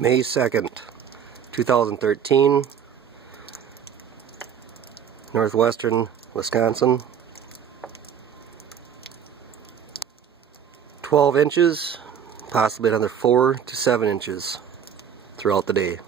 May 2nd, 2013, northwestern Wisconsin. 12 inches, possibly another 4 to 7 inches throughout the day.